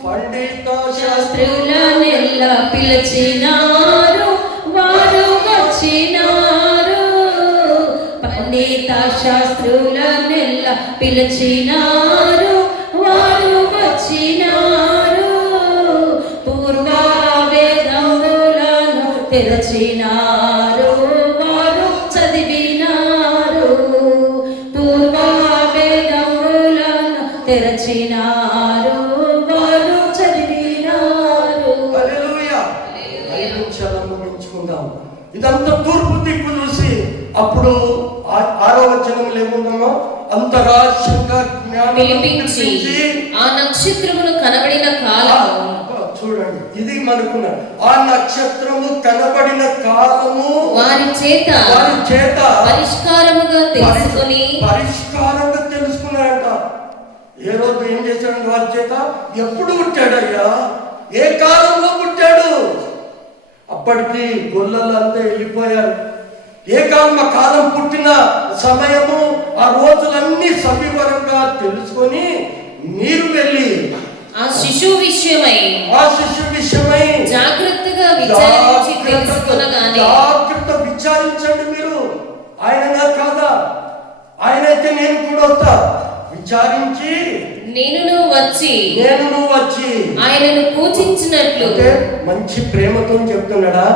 పండిత శాస్త్రులనెల్ల పిలిచినారు, వారు వచ్చినారు. పండిత శాస్త్రులనెల్ల పిలిచినారు, వారు వచ్చినారు. పూర్వ వేదములను తెరచినారు, వారు చదివినారు. పూర్వ వేదములను తెరచినారు, వారు చదివినారు. హల్లెలూయా. 5 నిమిషాలు ముగించుకుందాం. ఇదంతా తూర్పు దిక్కు చూసి అప్పుడు 6వ వచనంలో ఏముందో? అంతరాశంగా పిలిపించి ఆ నక్షత్రమును కనబడిన కాలము. చూడండి, ఇది మనకున్న ఆ నక్షత్రము కనబడిన కాలము వారి చేత పరిష్కారముగా తెలుసుకున్నారంట. ఏ రోజు ఏం చేశాడు? వారి చేత ఎప్పుడు పుట్టాడయ్యా, ఏ కాలంలో పుట్టాడు? అప్పటికి గొల్లలంతా వెళ్ళిపోయారు. ఏ కాలం పుట్టిన సమయము, ఆ రోజులన్నీ సవివరంగా తెలుసుకొని మీరు వెళ్ళి ఆ శిశువు విషయమై జాగ్రత్తగా విచారించండి. మీరు ఆయన కాదా? ఆయనైతే నేను కూడా వస్తా. విచారించి నేను వచ్చి ఆయనను పూజించినట్లు. మంచి ప్రేమతో చెప్తున్నాడా?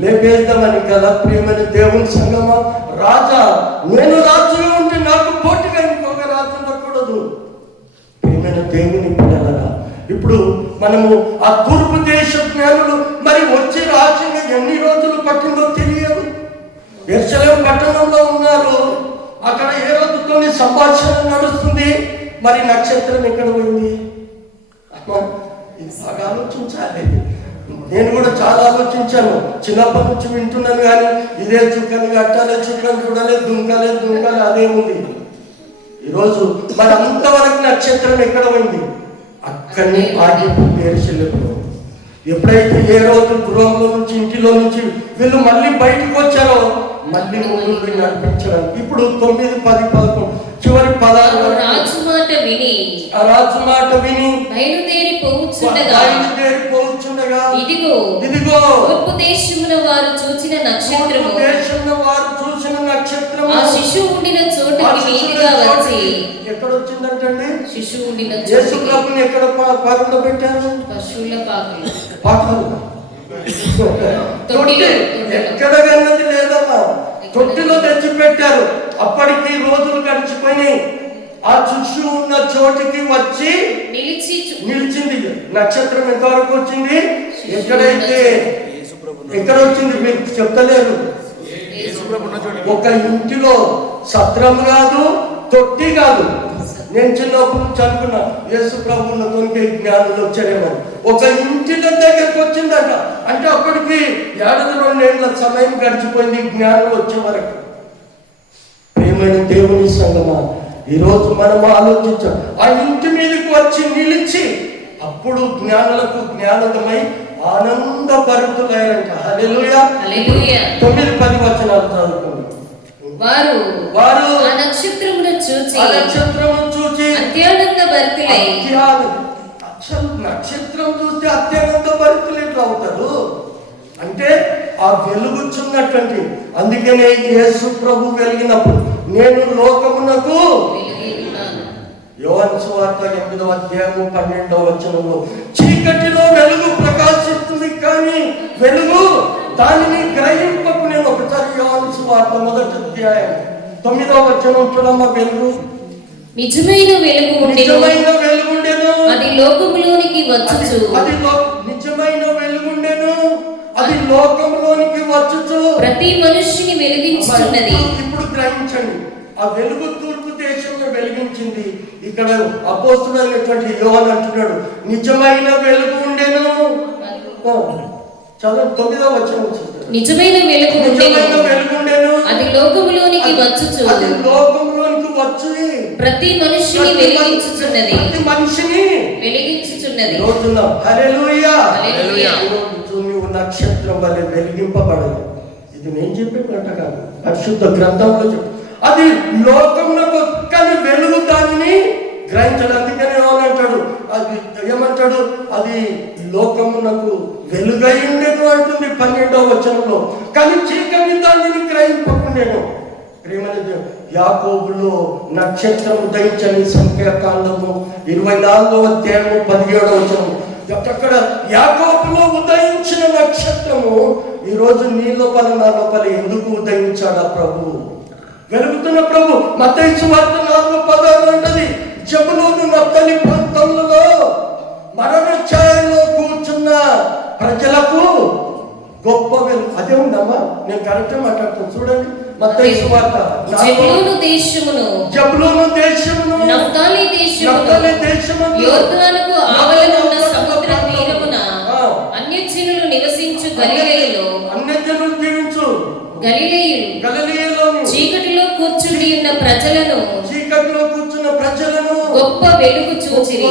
లేపేద్దామని కదా ప్రియమైన దేవుని సంగమా. రాజా, నేను రాజుగా ఉంటే నాకు పోటీగా ఇంకొక రాజు ఉండకూడదు. ప్రియమైన దేవుని పిల్లలరా, ఇప్పుడు మనము ఆ తూర్పు దేశ జ్ఞానులు మరి వచ్చి రాజ్యంగా ఎన్ని రోజులు పట్టిందో తెలియదు. యెరూషలేము పట్టణంలో ఉన్నారు. అక్కడ హేరోదుతోని సంభాషణ నడుస్తుంది. మరి నక్షత్రం ఎక్కడ పోయింది? ఇది బాగా ఆలోచించాలి. నేను కూడా చాలా ఆలోచించాను. చిన్నప్పటి నుంచి వింటున్నాను, కానీ ఇదే చుక్కని కట్టాలి, చుక్కని చూడాలి, దుంకాలి అదే ఉంది. ఈరోజు మరి అంతవరకు నక్షత్రం ఎక్కడ పోయింది? అక్కడనే ఆగిపోయింది యెరూషలేములో. ఎప్పుడైతే ఏ రోజు గృహంలో నుంచి, ఇంటిలో నుంచి వీళ్ళు మళ్ళీ బయటకు వచ్చారో, మళ్ళీ ముందు నడిపించడానికి ఇప్పుడు 9, 10, 11 చివరి 16 రాజు మాట విని, ఆ రాజు మాట విని బయలుదేరి పోవుచుండగా ఇదిగో తూర్పు దేశమున వారు చూచిన నక్షత్రము ఆ శిశువు ఉండిన చోటుకి మీదుగా వచ్చి, ఎక్కడ వచ్చిందంటే శిశువు ఉండిన యేసు ప్రభుని ఎక్కడ పాలన పెట్టారు? పశువుల పాకలు. ఎక్కడ కన్నది లేదమ్మా, తొట్టిలో తెచ్చి పెట్టారు. అప్పటికి రోజులు గడిచిపోయినాయి. ఆ శిశువు ఉన్న చోటికి వచ్చి నిలిచింది. నక్షత్రం ఎంతవరకు వచ్చింది? ఎక్కడైతే ఎక్కడ వచ్చింది మీరు చెప్తలేరు. ఒక ఇంటిలో సత్రం కాదు, తొట్టి కాదు. నేను చిన్నప్పుడు నుంచి అనుకున్నా, యేసు ప్రభువులతో జ్ఞానులు వచ్చారేమో. ఒక ఇంటిలో దగ్గరకు వచ్చిందట. అంటే అప్పటికి 2 ఏళ్ల సమయం గడిచిపోయింది జ్ఞానులు వచ్చే వరకు. ప్రియమైన దేవుని సంగమా, ఈరోజు మనం ఆలోచించాం. ఆ ఇంటి మీదకి వచ్చి నిలిచి అప్పుడు జ్ఞానులకు జ్ఞానోదయమై ఆనందభరితులయ్యారంట. హల్లెలూయా. 9, 10 వచనాలు చదువుకోండి. వారు ఆ నక్షత్రమును చూచి అత్యానంద భరితులై. అసలు నక్షత్రం చూస్తే అత్యానంద భరితులు ఎట్లా అవుతారు అంటే ఆ వెలుగుచున్నటువంటి, అందుకనే యేసు ప్రభు వెలిగినప్పుడు నేను లోకమునకు, యోహాను సువార్త 8వ అధ్యాయము 12వ వచనంలో, చీకటిలో వెలుగు ప్రకాశిస్తుంది కానీ వెలుగు దానిని గ్రహింపకు. నేను ఒకసారి యోహాను సువార్త 1వ అధ్యాయం 9వ వచనం చూడమ్మా. వెలుగు నిజమైన వెలుగు వెలుగుండెను, అది లోకములోనికి వచ్చుచు. నిజమైన వెలుగుండెను, అది లోకంలోనికి వచ్చుచు ప్రతి మనుష్యుని వెలిగించుచున్నది. ఇప్పుడు గ్రహించండి, ఆ వెలుగు తూర్పు దేశంలో వెలిగించింది. ఇక్కడ అపోస్తుడైనటువంటి యోహాను అంటున్నాడు, నిజమైన వెలుగు ఉండెను. చదువు 9వ వచనం. నిజమైన వెలుగు ఉండెను, అది లోకములోనికి వచ్చుచు. ప్రతి మనుష్యుని వెలిగించుచున్నది. నువ్వు నక్షత్రం వల్ల వెలిగింపబడదు. ఇది నేను చెప్పేట కాదు, పరిశుద్ధ గ్రంథంలో చెప్పు. అది లోకంలో కానీ వెలుగు దానిని గ్రహించడం. అందుకని ఏమంటాడు, అది ఏమంటాడు, అది లోకమునకు వెలుగై ఉండేది అంటుంది 12వ వచనంలో. కానీ చీకటి దానిని గ్రహింపకుండేను. ప్రేమలో యాకోబులో నక్షత్రం ఉదయించని సంఖ్యాకాండము 24వ అధ్యాయము 17వ వచనం. అక్కడ యాకోబులో ఉదయించిన నక్షత్రము ఈరోజు నీ లోపల నా లోపల ఎందుకు ఉదయించాడా ప్రభు? వెలుగుతున్న ప్రభు. మత్తయి సువార్త 4:16 అంటది, జబూలూను నఫ్తాలి ప్రాంతములలో మరణ ఛాయలో కూర్చున్న ప్రజలకు గొప్ప వెలుగు. అదే ఉందమ్మా, నేను కరెక్ట్ మాట్లాడుతాను చూడండి. మత్తయి సువార్త జబూలూను దేశమును నఫ్తాలి దేశమును యోర్దానుకు ఆవలన ఉన్న సముద్ర తీరమున అన్యజనులు నివసించు గలిలయలో చీకటిలో కూర్చుని ఉన్న ప్రజలను గొప్ప వెలుగు చూచిరి.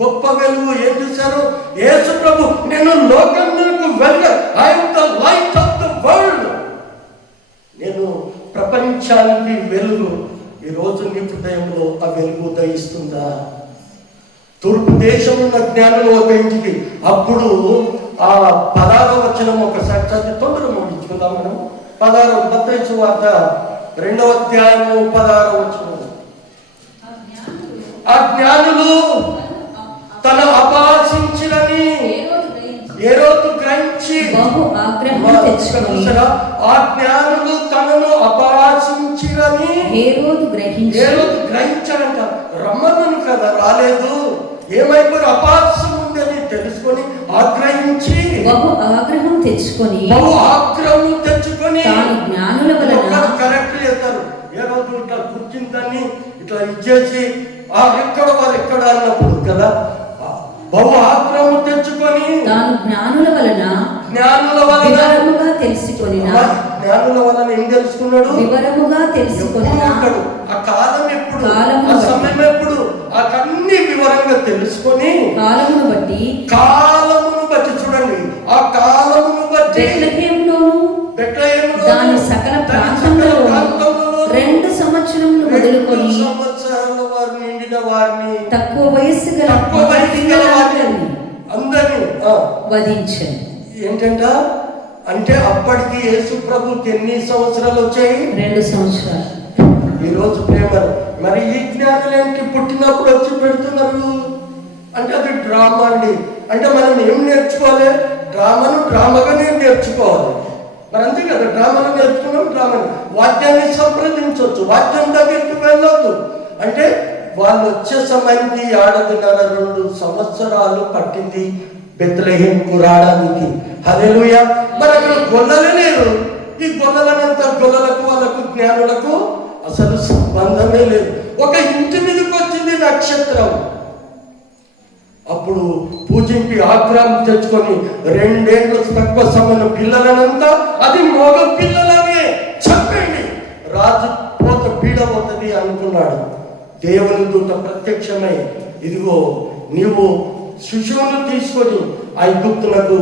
గొప్ప వెలుగు ఏం చూశారు? యేసు ప్రభు, నేను లోకమునకు వెలుగు, I am the light of the world, నేను ప్రపంచానికి వెలుగు. ఈ రోజు నీ హృదయంలో ఆ వెలుగు ఉదయిస్తుందా? తూర్పు దేశం ఉన్న జ్ఞానులు ఒక ఇంటికి, అప్పుడు ఆ 16వ వచనం ఒకసారి చదివి తొందరగా ముగించుకుందాం మనం. 16 మత్తయి సువార్త 2వ అధ్యాయము 16వ వచనం. ఆ జ్ఞానులు తన అపాసించినని హేరోదు గ్రహించి, ఆ జ్ఞానులు తనను అపాసించినని హేరోదు గ్రహించాడంట. రమ్మను కదా, రాలేదు. ఏమైపోయి అపాసం ఉందని తెలుసుకొని ఆగ్రహించి, బహు ఆగ్రహం తెచ్చుకొని తెచ్చుకొని తాను జ్ఞానుల వలన కరెక్ట్ చేస్తారు. ఏ రోజు ఇట్లా కూర్చుందని ఇట్లా ఇచ్చేసి ఎక్కడ వాళ్ళు ఎక్కడ అన్నప్పుడు కదా బహు ఆగ్రహము తెచ్చుకొని తాను జ్ఞానుల వలన వివరముగా తెలుసుకొనిన జ్ఞానుల వలన ఏం తెలుసుకున్నాడు? వివరముగా తెలుసుకొనిన ఆ కాలం ఎప్పుడు, ఆ సమయం ఎప్పుడు, అన్ని వివరంగా తెలుసుకొని కాలమును బట్టి చూడండి, ఆ కాలమును బట్టి దాని సకల ప్రాంతంలో 2 సంవత్సరములు మొదలుకొని సంవత్సరాల వారు నిండిన వారిని తక్కువ వయస్సు గల అందరినీ వధించను. ఏంటంట అంటే అప్పటికి యేసు ప్రభుకి ఎన్ని సంవత్సరాలు వచ్చాయి? 2 సంవత్సరాలు. ఈరోజు ప్రేమ మరి ఈ జ్ఞానులేంటి పుట్టినప్పుడు వచ్చి పెడుతున్నారు అంటే అది డ్రామా అండి. అంటే మనం ఏం నేర్చుకోవాలి? డ్రామాగానే నేర్చుకోవాలి. మరి అంతే కదా, డ్రామాను నేర్చుకున్నాం, డ్రామాని వాక్యాన్ని సంప్రదించవచ్చు, వాక్యం దగ్గరికి వెళ్ళొద్దు. అంటే వాళ్ళు వచ్చే సమయానికి 2 సంవత్సరాలు పట్టింది బెత్లెహేముకు రావడానికి. హల్లెలూయా. మరి అక్కడ గొల్లలే లేరు. ఈ గొల్లలకు వాళ్ళకు జ్ఞానులకు అసలు సంబంధమే లేదు. ఒక ఇంటి మీదకి వచ్చింది నక్షత్రం. అప్పుడు పూజింపి ఆగ్రహం తెచ్చుకొని 2 ఏళ్ళు తక్కువ సమయం పిల్లలనంతా అది మగ పిల్లలనే చంపండి, రాజు పోత పీడబోతుంది అనుకున్నాడు. దేవుని దూత ప్రత్యక్షమై ఇదిగో నీవు శిశువును తీసుకొని ఐగుప్తులకు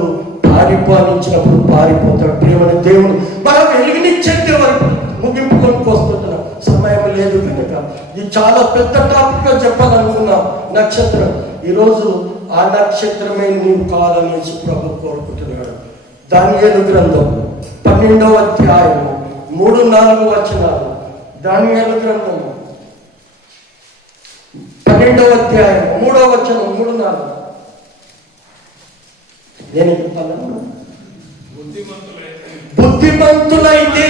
పారిపోనిచ్చినప్పుడు పారిపోతాడు. ప్రియమైన దేవుడు మనం వెలుగునిచ్చేంత వరకు ముగింపుకొని వస్తుంటున్నాం, సమయం లేదు కనుక ఇది చాలా పెద్ద టాపిక్ గా చెప్పాలనుకున్నాం. నక్షత్రం ఈరోజు ఆ నక్షత్రమే నీవు కావాలనేసి ప్రభు కోరుకుంటున్నాడు. దానియేలు గ్రంథం 12వ అధ్యాయం 3-4 వచనాలు. దానియేలు గ్రంథం 12వ అధ్యాయం 3వ వచనం 3-4. నేను చెప్తాను. బుద్ధిమంతులైతే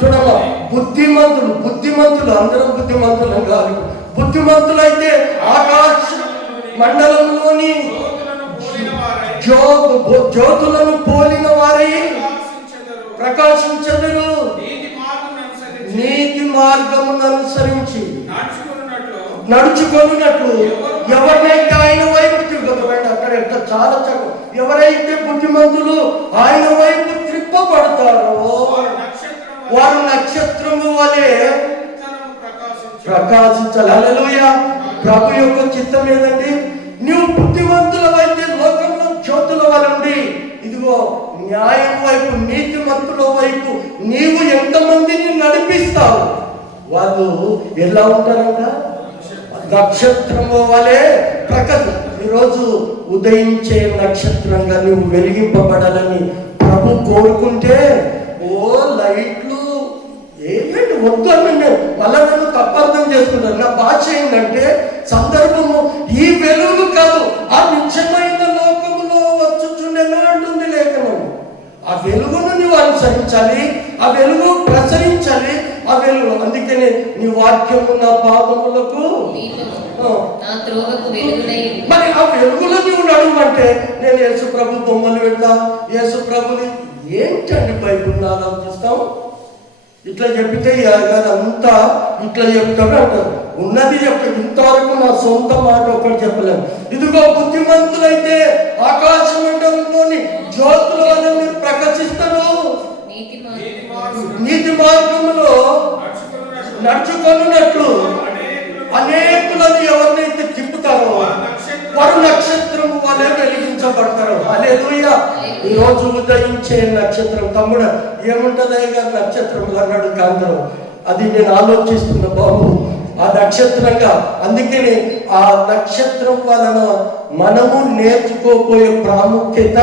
చూడమ్మా, బుద్ధిమంతులు అందరం బుద్ధిమంతులు కాదు. బుద్ధిమంతులైతే ఆకాశ మండలంలోని జ్యోతులను పోలిన వారై ప్రకాశించెదరు. నీతి మార్గమును అనుసరించి నడుచుకొనున్నట్లు ఎవరినైతే ఆయన వైపు తిరుగుతామంటే అక్కడ ఎంత చాలా చక్కగా ఎవరైతే బుద్ధిమంతులు ఆయన వైపు త్రిప్పబడతారో వారు నక్షత్రము వలె ప్రకాశించాలి. హల్లెలూయా. ప్రభు యొక్క చిత్తం ఏదండి? నీవు బుద్ధిమంతులవైతే లోకంలో జ్యోతుల వలె ఉండి ఇదిగో న్యాయం వైపు నీతిమంతుల వైపు నీవు ఎంతమందిని నడిపిస్తావు? వాళ్ళు ఎలా ఉంటారంట? నక్షత్రము వలె ప్రకాశ. ఈరోజు ఉదయించే నక్షత్రంగా నువ్వు వెలిగింపబడాలని ప్రభు కోరుకుంటే లైట్లు ఏంటంటే వద్దు అని మళ్ళా నన్ను తప్పర్థం చేసుకుంటాను. నా భాష ఏంటంటే సందర్భము ఈ వెలుగు కాదు, ఆ నిత్యమైన లోకములో వచ్చుచుండెనా అంటుంది లేఖనం. ఆ వెలుగును నువ్వు అనుసరించాలి, ఆ వెలుగు ప్రసరించాలి. ఆ వెలుగు అందుకనే నీ వాక్యము నా పాదములకు మరి ఆ వెలుగులో నువ్వు నడుమంటే నేను యేసు ప్రభు బొమ్మలు పెడతా, యేసు ప్రభుని ఏంటండి బైబుల్ని ఆలోచిస్తాం? ఇట్లా చెప్తే అంతా ఇట్లా చెప్తాడు అంటారు. ఉన్నది చెప్తాడు. ఇంతవరకు నా సొంత మాట ఒకటి చెప్పలేము. ఇదిగో బుద్ధిమంతులైతే ఆకాశ మండలంలోని జ్యోతుల వల్ల మీరు ప్రకాశిస్తారు. నీతి మార్గంలో నడుచుకొనున్నట్లు అనేకులను ఎవరినైతే తిప్పుతారో వారు నక్షత్రము వలె వెలిగించబడతారు. హల్లెలూయా. ఈ రోజు ఉదయించే నక్షత్రం తమ్ముడు ఏముంటదయ్యా నక్షత్రం అన్నాడు కాంతరం. అది నేను ఆలోచిస్తున్న బాబు ఆ నక్షత్రంగా. అందుకని ఆ నక్షత్రం వలన మనము నేర్చుకోబోయే ప్రాముఖ్యత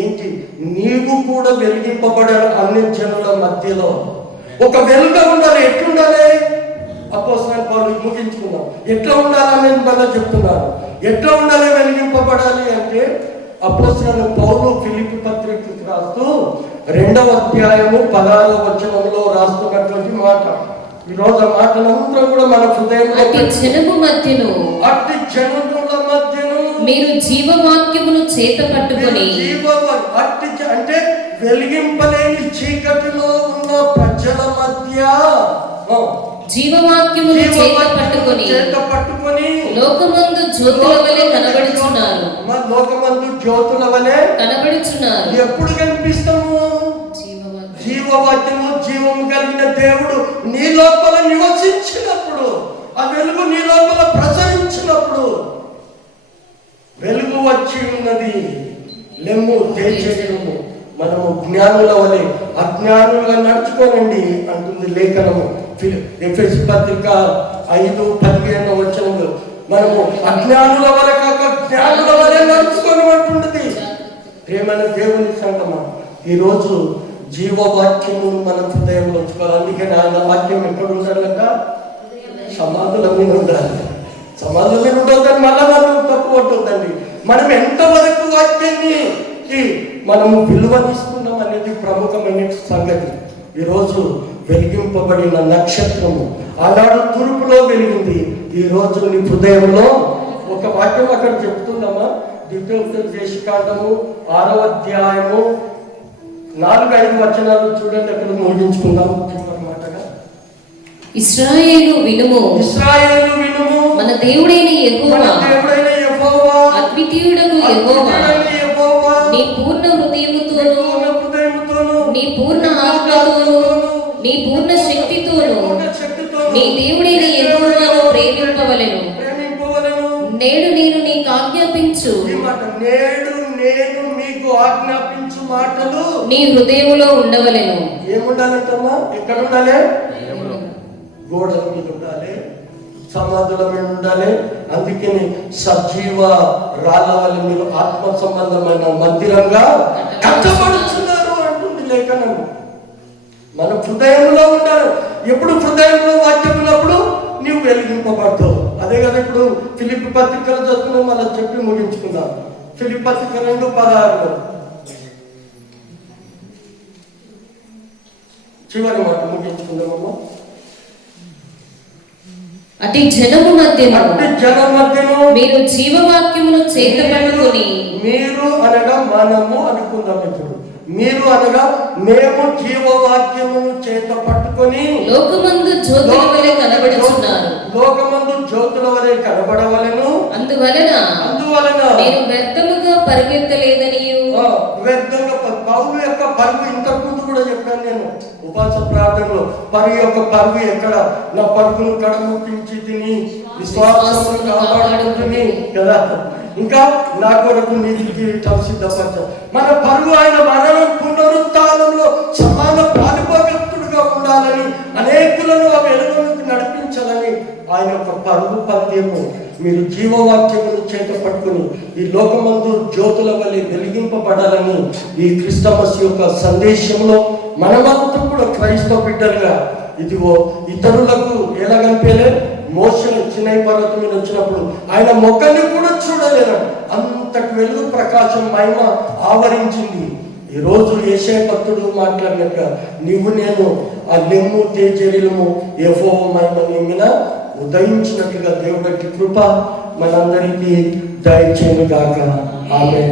ఏంటి? నీవు కూడా వెలిగింపబడాలి. అన్ని జనుల మధ్యలో ఒక వెలుగు ఉండాలి. ఎట్లుండాలి? అపోస్తలుల పౌలు ముగించుకున్నాం. ఎట్లా ఉండాలని మళ్ళీ చెప్తున్నాను. ఎట్లా ఉండాలి వెలిగింపబడాలి అంటే అపోస్తలుల పౌలు ఫిలిప్పీ పత్రికకు రాస్తూ 2వ అధ్యాయము 16వ వచనంలో రాస్తున్నటువంటి మాట. ఈ రోజు ఆ మాటలంతా కూడా మన హృదయంలో అట్టి జనముల మధ్యను మీరు జీవవాక్యమును చేత పట్టుకొని అంటే వెలిగింపలేని చీకటిలో ఉన్న ప్రజల మధ్య జీవవాక్యమును చేత పట్టుకొని లోకమందు జ్యోతుల వలె కనబడుచున్నారు. లోకమందు జ్యోతుల వలె కనబడుచున్నారు. ఎప్పుడు కనిపిస్తాము? జీవవాక్యము, జీవము కలిగిన దేవుడు నీ లోపల నివసించినప్పుడు, ఆ వెలుగు నీ లోపల ప్రసరించినప్పుడు, వెలుగు వచ్చి ఉన్నది, లెమ్ము తేజము, మనము జ్ఞానుల వలె అజ్ఞానులుగా నడుచుకోనండి అంటుంది లేఖనము. ఎఫెసీ పత్రిక 5:15 మనము అజ్ఞానుల వలె కాక జ్ఞానుల వలె నడుచుకొని అంటున్నది. ప్రేమైన దేవుని సంగమా, ఈరోజు జీవవాక్యము మన హృదయంలో ఉంచుకోవాలి. అందుకని ఆయన వాక్యం ఎక్కడ ఉండాలంట? సమాధుల మీద ఉండాలి. సమాధుల మీద ఉండొద్దని మళ్ళా మనం తప్పు పట్టుందండి. మనం ఎంతవరకు వాక్యాన్ని మనము విలువనిస్తున్నాం అనేది ప్రముఖమైన సంగతి. ఈరోజు వెలిగింపబడిన నక్షత్రము ఆనాడు తూర్పులో వెలిగింది, ఈ రోజు నీ హృదయంలో ఒక వాక్యం అక్కడ చెప్తుందమ్మా. ద్వితీయోపదేశకాండము 6వ అధ్యాయము 4-5 వచనాలు చూడండి. అక్కడ ముగించుకుందాం మాటగా. ఇశ్రాయేలు వినుము, ఇశ్రాయేలు వినుము, మన దేవుడైన యెహోవా అద్వితీయుడగు యెహోవా నీ పూర్ణ హృదయముతోను, నీ పూర్ణ ఆత్మతోను, నీ పూర్ణ శక్తితోను నీ దేవుడైన యెహోవాను ప్రేమింపవలెను. నేడు నేను నీకు ఆజ్ఞాపించు, నేడు నేను మీకు ఆజ్ఞాపించు మాటలు నీ హృదయములో ఉండవలెను. ఏముండాలంటమ్మా? ఎక్కడ ఉండాలి? గోడల మీద ఉండాలి, సమాధుల మీద ఉండాలి. అందుకని సజీవ రాళ్ళ వల్ల మీరు ఆత్మ సంబంధమైన మందిరంగా కట్టబడుతున్నారు అంటుంది లేఖనం. మన హృదయంలో ఉండాలి. ఎప్పుడు హృదయంలో వాక్యం ఉన్నప్పుడు నీవు వెలిగింపబడతావు. అదే కదా ఇప్పుడు ఫిలిప్పీ పత్రికలు చదువుకున్నాం, మళ్ళీ చెప్పి ముగించుకుందాం. ఫిలిప్పీ పత్రిక 2:16 చివరి మాట ముగించుకుందామమ్మా. అతి జనము మధ్యను మీరు జీవవాక్యమును చేత పట్టుకొని, మీరు అనగా మనము అనుకుందాం. ఇప్పుడు మీరు అనగా మేము జీవవాక్యమును చేత పట్టుకొని లోకమందు జ్యోతుల వలె కనబడుచున్నారు. లోకమందు జ్యోతుల వలె కనబడవలెను. అందువలన నేను వ్యర్థముగా పరిగెత్తలేదనియు. వ్యర్థంగా పరుగు యొక్క పరుగు ఇంతకు ముందు కూడా చెప్పాను నేను ఉపవాస ప్రార్థనలో. పరుగు యొక్క పరుగు ఎక్కడ? నా పరుగును కడముట్టించి తిని విశ్వాసమును కాపాడుకుంటుని కదా. ఇంకా నా కొరకు నీతి కిరీటం సిద్ధపరచ. మన పరుగు ఆయన మరణం పునరుత్థానంలో సమాన ప్రాతిపదికగా ఉండాలని, అనేకులను ఆ వెలుగులోకి నడిపించాలని ఆయన యొక్క పరుగు పద్యము మీరు జీవవాక్యమును చేత పట్టుకుని ఈ లోకమందు జ్యోతుల వలె వెలిగింపబడాలని ఈ క్రిస్టమస్ యొక్క సందేశంలో మనమంతా కూడా క్రైస్తవ బిడ్డలుగా ఇదిగో ఇతరులకు ఎలా కనిపేలే. మోషే సినాయి పర్వతం మీద వచ్చినప్పుడు ఆయన మొక్కని కూడా చూడలేరు, అంతటి వెలుగు ప్రకాశం మహిమ ఆవరించింది. ఈరోజు యెషయా భక్తుడు మాట్లాడినట్టుగా నీవు నేను ఆ లెమ్ము తేజరిలము యెహోవా మహిమ నీ మీద ఉదయించినట్లుగా దేవుడి కృప మనందరికీ దయచేయను గాక. ఆమె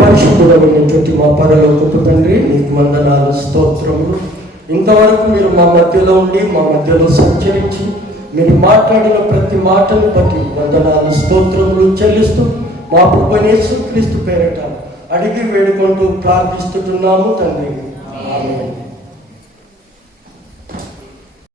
పరిశుద్ధుడైనటువంటి మా పరలోకపు తండ్రి, నీకు వందనాలు, స్తోత్రములు. ఇంతవరకు మీరు మా మధ్యలో ఉండి మా మధ్యలో సంచరించి మీరు మాట్లాడిన ప్రతి మాటను బట్టి వందనాలు, స్తోత్రములు చెల్లిస్తూ మా ప్రభువైన యేసుక్రీస్తు పేరట అడిగి వేడుకుంటూ ప్రార్థిస్తున్నాము తండ్రి. ఆమేన్.